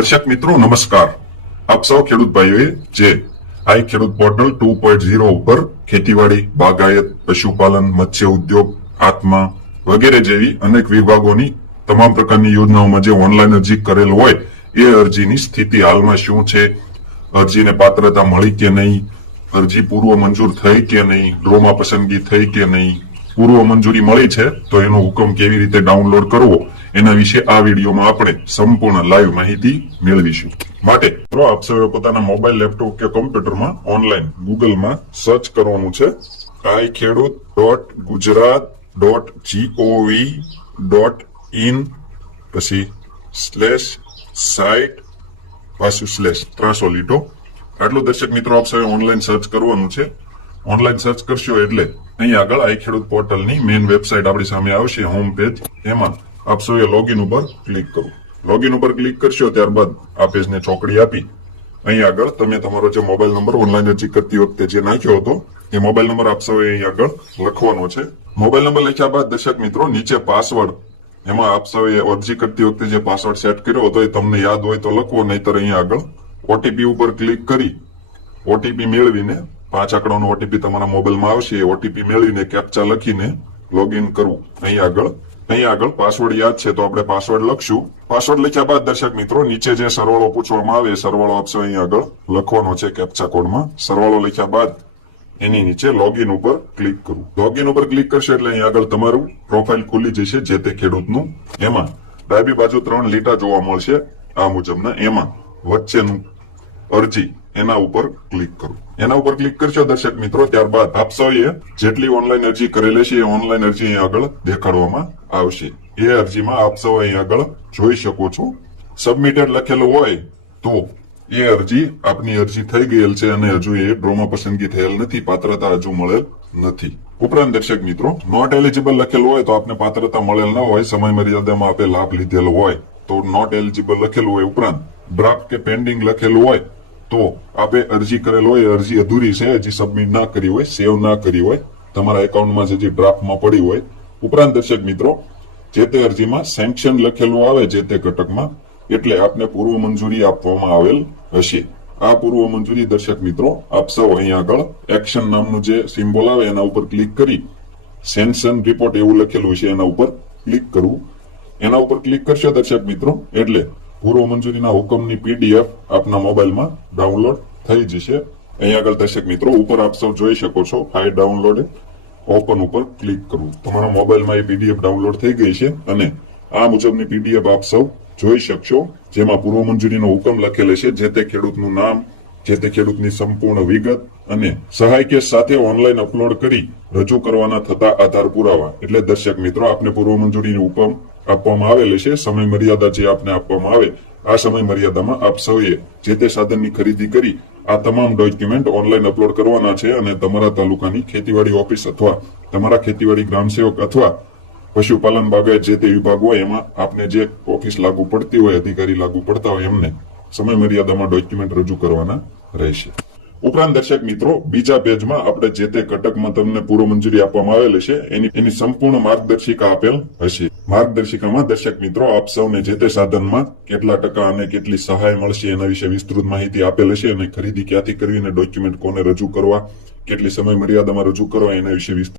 દર્શક મિત્રો, નમસ્કાર. આપ સૌ ખેડૂત ભાઈઓએ જે આઈ ખેડૂત પોર્ટલ ટુ પોઈન્ટ ઝીરો ઉપર ખેતીવાડી, બાગાયત, પશુપાલન, મત્સ્ય ઉદ્યોગ, આત્મા વગેરે જેવી અનેક વિભાગોની તમામ પ્રકારની યોજનાઓમાં જે ઓનલાઈન અરજી કરેલ હોય, એ અરજીની સ્થિતિ હાલમાં શું છે? અરજીને પાત્રતા મળી કે નહીં? અરજી પૂર્વ મંજૂર થઈ કે નહીં? ડ્રોમાં પસંદગી થઈ કે નહીં? પૂર્વ મંજૂરી મળી છે, તો એનો હુકમ કેવી રીતે ડાઉનલોડ કરવો? એના વિશે આ વિડીયોમાં આપણે સંપૂર્ણ લાઈવ માહિતી મેળવીશું. માટે મિત્રો આપ સૌએ પોતાના મોબાઈલ લેપટોપ કે કોમ્પ્યુટરમાં ઓનલાઈન ગૂગલમાં સર્ચ કરવાનું છે. I Khedut dot Gujarat dot G O V dot in પછી સ્લેશ સાઇટ પાછું સ્લેશ ત્રણસો લીટો આટલું દર્શક મિત્રો આપ સૌએ ઓનલાઈન સર્ચ કરવાનું છે. ઓનલાઈન સર્ચ કરશો એટલે અહીં આગળ આઈ ખેડૂત પોર્ટલની મેઇન વેબસાઇટ આપણી સામે આવશે હોમ પેજ એમાં આપ સૌએ લોગિન ઉપર ક્લિક કરવું લોગિન ઉપર ક્લિક કરશો ત્યારબાદ આ પેજને ચોકડી આપી અહીં આગળ તમે તમારો જે મોબાઈલ નંબર ઓનલાઈન અરજી કરતી વખતે જે નાખ્યો હતો, એ મોબાઈલ નંબર આપ સૌએ અહીં આગળ લખવાનો છે. મોબાઈલ નંબર લખ્યા બાદ દર્શક મિત્રો નીચે પાસવર્ડ એમાં આપ સૌએ અરજી કરતી વખતે જે પાસવર્ડ સેટ કર્યો હતો એ તમને યાદ હોય તો લખવો, નહીતર અહીં આગળ ઓટીપી ઉપર ક્લિક કરી ઓટીપી મેળવીને પાંચ આંકડાનો ઓટીપી તમારા મોબાઈલમાં આવશે. એ ઓટીપી મેળવીને કેપ્ચા લખીને લોગિન કરવું. અહીં આગળ અહીં આગળ પાસવર્ડ યાદ છે તો આપણે પાસવર્ડ લખશું. પાસવર્ડ લખ્યા બાદ દર્શક મિત્રો, નીચે જે સરવાળો પૂછવામાં આવે સરવાળો આપશો અહીં આગળ. લખવાનો છે કેપ્ચા કોડમાં સરવાળો લખ્યા બાદ એની નીચે લોગિન ઉપર ક્લિક કરવું લોગિન ઉપર ક્લિક કરશો એટલે અહીં આગળ તમારું પ્રોફાઇલ ખુલી જશે જે તે ખેડૂતનું. એમાં ડાબી બાજુ ત્રણ લીટા જોવા મળશે. આ મુજબના એમાં વચ્ચેનું અરજી એના ઉપર ક્લિક કરો. એના ઉપર ક્લિક કરશો દર્શક મિત્રો, ત્યારબાદ આપ સૌએ જેટલી ઓનલાઈન અરજી કરેલી છે એ ઓનલાઈન અરજી અહીં આગળ દેખાડવામાં આવશે. એ અરજીમાં આપ સૌ અહીં આગળ જોઈ શકો છો. સબમિટેડ લખેલું હોય તો એ અરજી આપની અરજી થઈ ગયેલ છે અને હજુ એ ડ્રોમાં પસંદગી થયેલ નથી, પાત્રતા હજુ મળેલ નથી. ઉપરાંત દર્શક મિત્રો નોટ એલિજિબલ લખેલું હોય તો આપને પાત્રતા મળેલ ન હોય સમય મર્યાદામાં આપે લાભ લીધેલો હોય તો નોટ એલિજિબલ લખેલું હોય ઉપરાંત. ડ્રાફ્ટ કે પેન્ડિંગ લખેલું હોય તો આપે અરજી કરેલ હોય અરજી અધૂરી છે, હજી સબમિટ ના કરી હોય સેવ ના કરી હોય, તમારા એકાઉન્ટમાં જે ડ્રાફ્ટમાં પડી હોય, ઉપરાંત દર્શક મિત્રો, જે તે અરજીમાં સેન્કશન લખેલું આવે જે તે ઘટકમાં, એટલે આપને પૂર્વ મંજૂરી આપવામાં આવેલ હશે. આ પૂર્વ મંજૂરી દર્શક મિત્રો, આપ સૌ અહીં આગળ એક્શન નામનું જે સિમ્બોલ આવે, એના ઉપર ક્લિક કરી સેન્શન રિપોર્ટ એવું લખેલું છે એના ઉપર ક્લિક કરવું. એના ઉપર ક્લિક કરશો દર્શક મિત્રો, એટલે પૂર્વ મંજૂરીના હુકમની પીડીએફ આપના મોબાઈલમાં ડાઉનલોડ થઈ જશે. અહીંયા આગળ દર્શક મિત્રો, ઉપર આપ સૌ જોઈ શકો છો, ફાઇલ ડાઉનલોડ ઓપન ઉપર ક્લિક કરવું. તમારા મોબાઈલમાં એ પીડીએફ ડાઉનલોડ થઈ ગઈ છે અને આ મુજબની પીડીએફ આપ સૌ જોઈ શકશો, જેમાં પૂર્વ મંજૂરીનો હુકમ લખેલો છે, જે તે ખેડૂતનું નામ, જે તે ખેડૂતની સંપૂર્ણ વિગત અને સહાય કેસ સાથે ઓનલાઈન અપલોડ કરી રજૂ કરવાના થતા આધાર પુરાવા. એટલે દર્શક મિત્રો, આપને પૂર્વ મંજૂરીની હુકમ આપવામાં આવેલી છે. સમય મર્યાદા જે આપને આપવામાં આવે, આ સમય મર્યાદામાં આપ સૌએ જે તે સાધનની ખરીદી કરી, આ તમામ ડોક્યુમેન્ટ ઓનલાઈન અપલોડ કરવાના છે અને તમારા તાલુકાની ખેતીવાડી ઓફિસ અથવા તમારા ખેતીવાડી ગ્રામ સેવક અથવા પશુપાલન બાગાયત જે તે વિભાગ હોય, એમાં આપને જે ઓફિસ લાગુ પડતી હોય, અધિકારી લાગુ પડતા હોય, એમને સમય મર્યાદામાં ડોક્યુમેન્ટ રજૂ કરવાના રહેશે. ઉપરાંત દર્શક મિત્રો, બીજા પેજમાં આપણે જે તે ઘટકમાં તમને પૂર્વ મંજૂરી આપવામાં આવેલ છે, એની એની સંપૂર્ણ માર્ગદર્શિકા આપેલ હશે. માર્ગદર્શિકામાં દર્શક મિત્રો, આપ સૌને જે તે સાધનમાં કેટલા ટકા અને કેટલી સહાય મળશે એના વિશે વિસ્તૃત માહિતી આપેલ હશે અને ખરીદી ક્યાંથી કરવી અને ડોક્યુમેન્ટ કોને રજૂ કરવા, કેટલી સમય મર્યાદામાં રજૂ કરવા એના વિશે વિસ્તૃત